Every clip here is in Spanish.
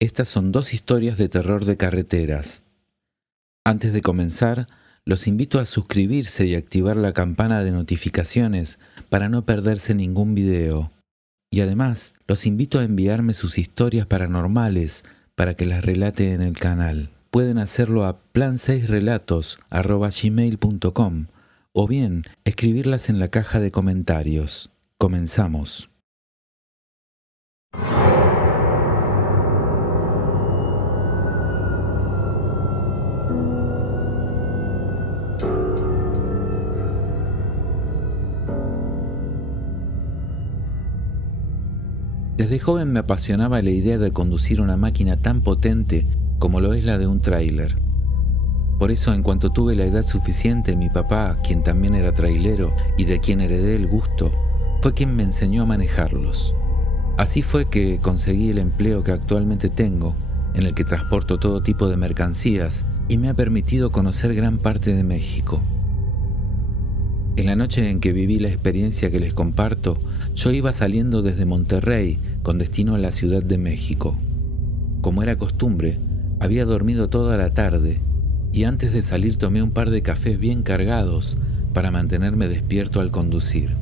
Estas son dos historias de terror de carreteras. Antes de comenzar, los invito a suscribirse y activar la campana de notificaciones para no perderse ningún video. Y además, los invito a enviarme sus historias paranormales para que las relate en el canal. Pueden hacerlo a plan6relatos@gmail.com o bien escribirlas en la caja de comentarios. Comenzamos. Desde joven me apasionaba la idea de conducir una máquina tan potente como lo es la de un tráiler. Por eso, en cuanto tuve la edad suficiente, mi papá, quien también era trailero y de quien heredé el gusto, fue quien me enseñó a manejarlos. Así fue que conseguí el empleo que actualmente tengo, en el que transporto todo tipo de mercancías y me ha permitido conocer gran parte de México. En la noche en que viví la experiencia que les comparto, yo iba saliendo desde Monterrey con destino a la Ciudad de México. Como era costumbre, había dormido toda la tarde y antes de salir tomé un par de cafés bien cargados para mantenerme despierto al conducir.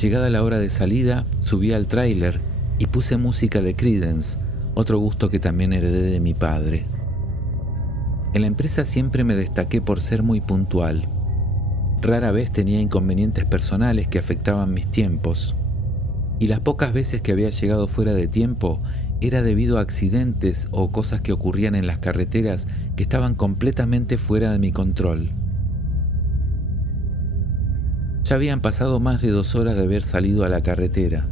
Llegada la hora de salida, subí al tráiler y puse música de Creedence, otro gusto que también heredé de mi padre. En la empresa siempre me destaqué por ser muy puntual. Rara vez tenía inconvenientes personales que afectaban mis tiempos, y las pocas veces que había llegado fuera de tiempo era debido a accidentes o cosas que ocurrían en las carreteras que estaban completamente fuera de mi control. Ya habían pasado más de 2 horas de haber salido a la carretera,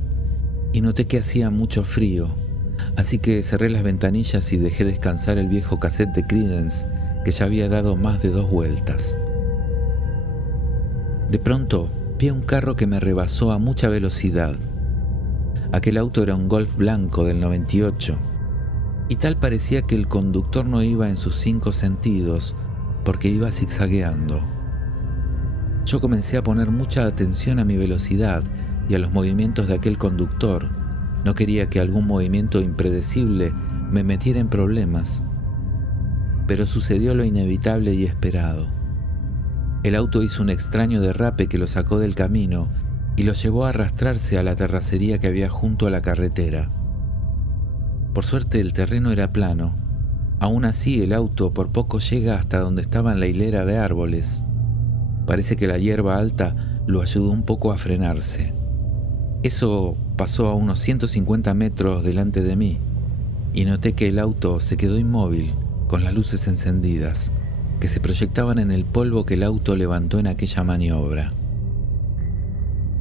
y noté que hacía mucho frío, así que cerré las ventanillas y dejé descansar el viejo cassette de Creedence que ya había dado más de 2 vueltas. De pronto, vi a un carro que me rebasó a mucha velocidad. Aquel auto era un Golf blanco del 98, y tal parecía que el conductor no iba en sus 5 sentidos porque iba zigzagueando. Yo comencé a poner mucha atención a mi velocidad y a los movimientos de aquel conductor. No quería que algún movimiento impredecible me metiera en problemas. Pero sucedió lo inevitable y esperado. El auto hizo un extraño derrape que lo sacó del camino y lo llevó a arrastrarse a la terracería que había junto a la carretera. Por suerte el terreno era plano. Aún así el auto por poco llega hasta donde estaba la hilera de árboles. Parece que la hierba alta lo ayudó un poco a frenarse. Eso pasó a unos 150 metros delante de mí y noté que el auto se quedó inmóvil con las luces encendidas, que se proyectaban en el polvo que el auto levantó en aquella maniobra.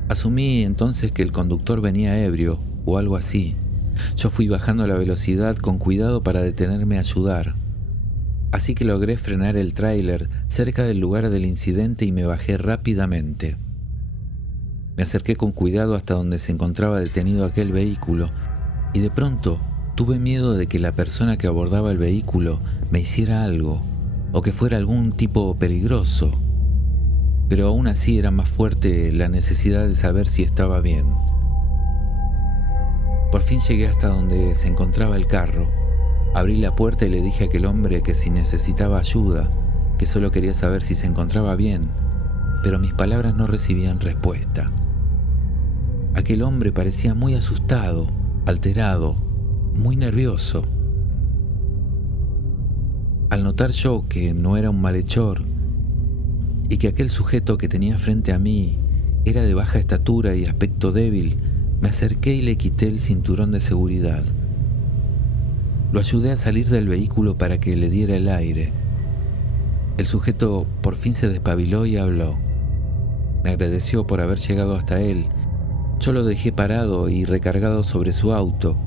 Asumí entonces que el conductor venía ebrio o algo así. Yo fui bajando la velocidad con cuidado para detenerme a ayudar. Así que logré frenar el tráiler cerca del lugar del incidente y me bajé rápidamente. Me acerqué con cuidado hasta donde se encontraba detenido aquel vehículo y de pronto tuve miedo de que la persona que abordaba el vehículo me hiciera algo o que fuera algún tipo peligroso, pero aún así era más fuerte la necesidad de saber si estaba bien. Por fin llegué hasta donde se encontraba el carro, abrí la puerta y le dije a aquel hombre que si necesitaba ayuda, que solo quería saber si se encontraba bien, pero mis palabras no recibían respuesta. Aquel hombre parecía muy asustado, alterado, muy nervioso. Al notar yo que no era un malhechor y que aquel sujeto que tenía frente a mí era de baja estatura y aspecto débil, me acerqué y le quité el cinturón de seguridad. Lo ayudé a salir del vehículo para que le diera el aire. El sujeto por fin se despabiló y habló. Me agradeció por haber llegado hasta él. Yo lo dejé parado y recargado sobre su auto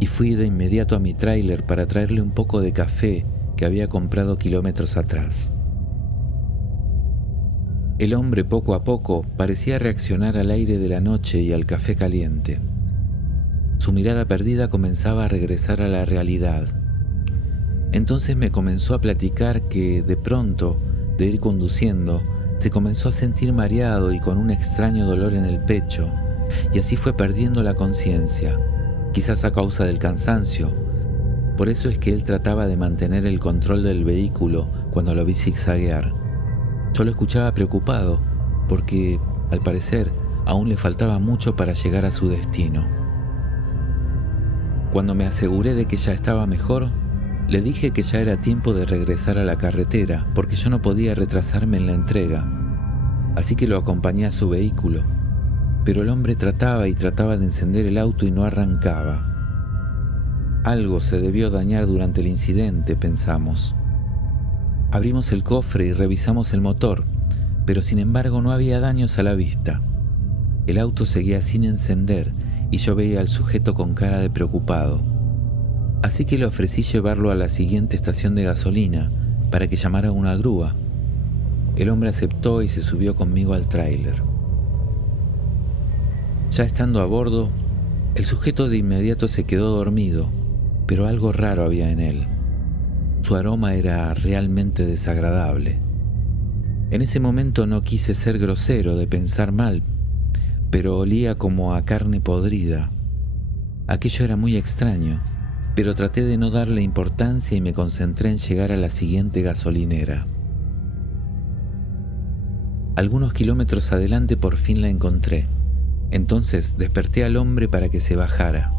y fui de inmediato a mi tráiler para traerle un poco de café que había comprado kilómetros atrás. El hombre poco a poco parecía reaccionar al aire de la noche y al café caliente. Su mirada perdida comenzaba a regresar a la realidad. Entonces me comenzó a platicar que de pronto, de ir conduciendo, se comenzó a sentir mareado y con un extraño dolor en el pecho, y así fue perdiendo la conciencia, quizás a causa del cansancio, Por eso es que él trataba de mantener el control del vehículo cuando lo vi zigzaguear. Yo lo escuchaba preocupado porque, al parecer, aún le faltaba mucho para llegar a su destino. Cuando me aseguré de que ya estaba mejor, le dije que ya era tiempo de regresar a la carretera porque yo no podía retrasarme en la entrega. Así que lo acompañé a su vehículo, pero el hombre trataba y trataba de encender el auto y no arrancaba. Algo se debió dañar durante el incidente, pensamos. Abrimos el cofre y revisamos el motor, pero sin embargo no había daños a la vista. El auto seguía sin encender y yo veía al sujeto con cara de preocupado. Así que le ofrecí llevarlo a la siguiente estación de gasolina para que llamara a una grúa. El hombre aceptó y se subió conmigo al tráiler. Ya estando a bordo, el sujeto de inmediato se quedó dormido, pero algo raro había en él. Su aroma era realmente desagradable. En ese momento no quise ser grosero de pensar mal, pero olía como a carne podrida. Aquello era muy extraño, pero traté de no darle importancia y me concentré en llegar a la siguiente gasolinera. Algunos kilómetros adelante por fin la encontré. Entonces desperté al hombre para que se bajara.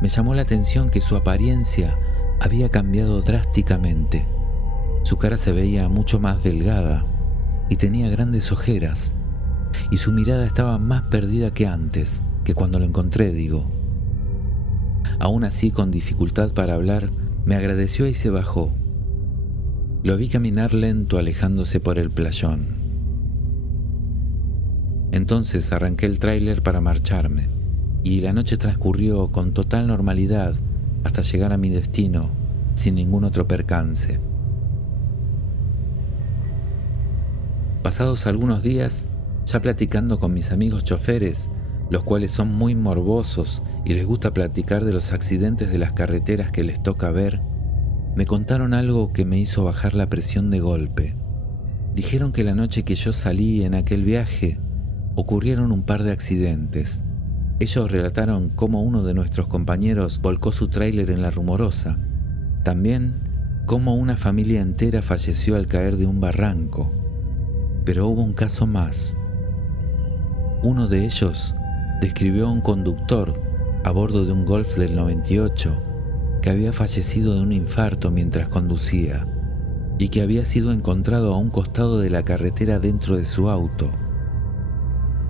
Me llamó la atención que su apariencia había cambiado drásticamente. Su cara se veía mucho más delgada y tenía grandes ojeras, y su mirada estaba más perdida que antes, que cuando lo encontré, digo. Aún así, con dificultad para hablar, me agradeció y se bajó. Lo vi caminar lento alejándose por el playón. Entonces arranqué el tráiler para marcharme, y la noche transcurrió con total normalidad hasta llegar a mi destino sin ningún otro percance. Pasados algunos días, ya platicando con mis amigos choferes, los cuales son muy morbosos y les gusta platicar de los accidentes de las carreteras que les toca ver, me contaron algo que me hizo bajar la presión de golpe. Dijeron que la noche que yo salí en aquel viaje, ocurrieron un par de accidentes. Ellos relataron cómo uno de nuestros compañeros volcó su tráiler en la Rumorosa. También cómo una familia entera falleció al caer de un barranco. Pero hubo un caso más. Uno de ellos describió a un conductor a bordo de un Golf del 98 que había fallecido de un infarto mientras conducía y que había sido encontrado a un costado de la carretera dentro de su auto.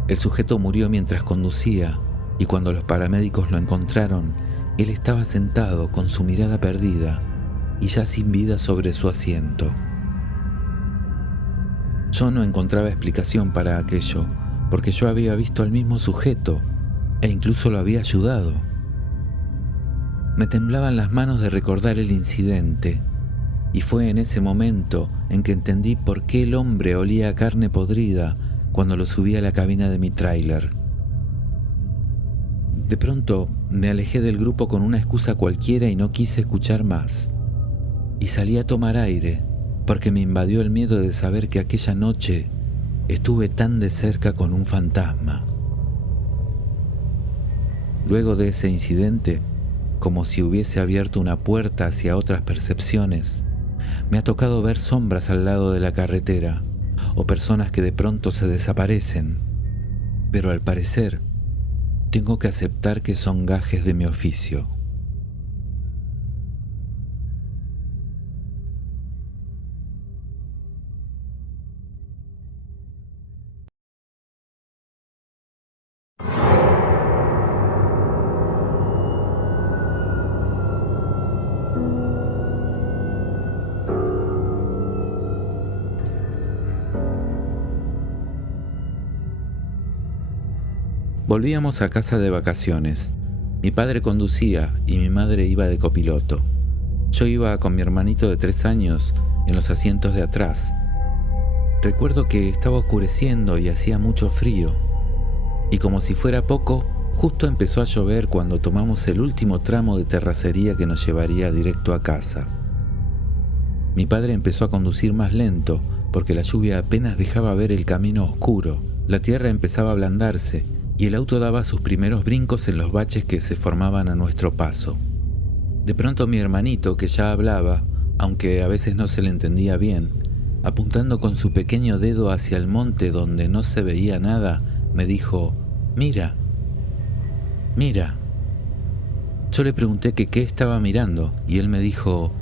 El sujeto murió mientras conducía y cuando los paramédicos lo encontraron, él estaba sentado con su mirada perdida y ya sin vida sobre su asiento. Yo no encontraba explicación para aquello, porque yo había visto al mismo sujeto e incluso lo había ayudado. Me temblaban las manos de recordar el incidente, y fue en ese momento en que entendí por qué el hombre olía a carne podrida cuando lo subí a la cabina de mi tráiler. De pronto me alejé del grupo con una excusa cualquiera y no quise escuchar más. Y salí a tomar aire, porque me invadió el miedo de saber que aquella noche estuve tan de cerca con un fantasma. Luego de ese incidente, como si hubiese abierto una puerta hacia otras percepciones, me ha tocado ver sombras al lado de la carretera, o personas que de pronto se desaparecen, pero al parecer tengo que aceptar que son gajes de mi oficio. Volvíamos a casa de vacaciones. Mi padre conducía y mi madre iba de copiloto. Yo iba con mi hermanito de 3 años en los asientos de atrás. Recuerdo que estaba oscureciendo y hacía mucho frío. Y como si fuera poco, justo empezó a llover cuando tomamos el último tramo de terracería que nos llevaría directo a casa. Mi padre empezó a conducir más lento porque la lluvia apenas dejaba ver el camino oscuro. La tierra empezaba a ablandarse y el auto daba sus primeros brincos en los baches que se formaban a nuestro paso. De pronto mi hermanito, que ya hablaba, aunque a veces no se le entendía bien, apuntando con su pequeño dedo hacia el monte donde no se veía nada, me dijo: «Mira, mira». Yo le pregunté que qué estaba mirando y él me dijo: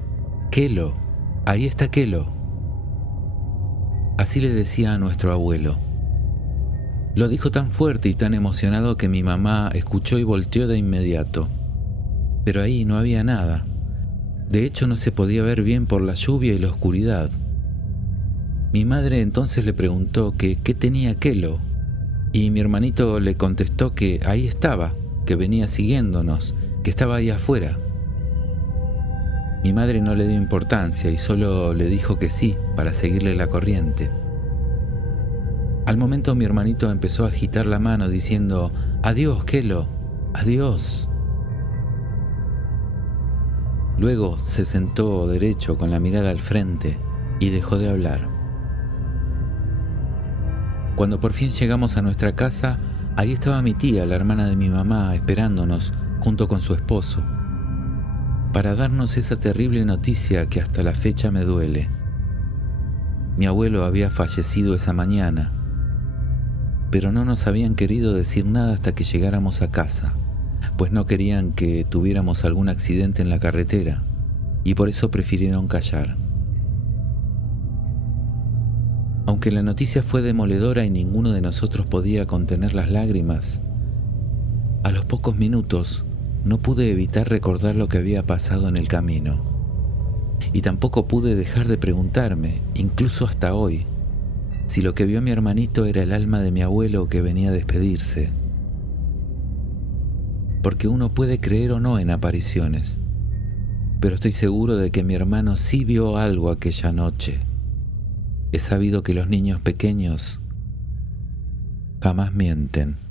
«Kelo, ahí está Kelo». Así le decía a nuestro abuelo. Lo dijo tan fuerte y tan emocionado que mi mamá escuchó y volteó de inmediato. Pero ahí no había nada. De hecho, no se podía ver bien por la lluvia y la oscuridad. Mi madre entonces le preguntó que qué tenía Kelo, y mi hermanito le contestó que ahí estaba, que venía siguiéndonos, que estaba ahí afuera. Mi madre no le dio importancia y solo le dijo que sí para seguirle la corriente. Al momento mi hermanito empezó a agitar la mano diciendo: «Adiós, Kelo, adiós». Luego se sentó derecho con la mirada al frente y dejó de hablar. Cuando por fin llegamos a nuestra casa, ahí estaba mi tía, la hermana de mi mamá, esperándonos junto con su esposo, para darnos esa terrible noticia que hasta la fecha me duele. Mi abuelo había fallecido esa mañana, pero no nos habían querido decir nada hasta que llegáramos a casa, pues no querían que tuviéramos algún accidente en la carretera, y por eso prefirieron callar. Aunque la noticia fue demoledora y ninguno de nosotros podía contener las lágrimas, a los pocos minutos no pude evitar recordar lo que había pasado en el camino. Y tampoco pude dejar de preguntarme, incluso hasta hoy, si lo que vio mi hermanito era el alma de mi abuelo que venía a despedirse. Porque uno puede creer o no en apariciones, pero estoy seguro de que mi hermano sí vio algo aquella noche. He sabido que los niños pequeños jamás mienten.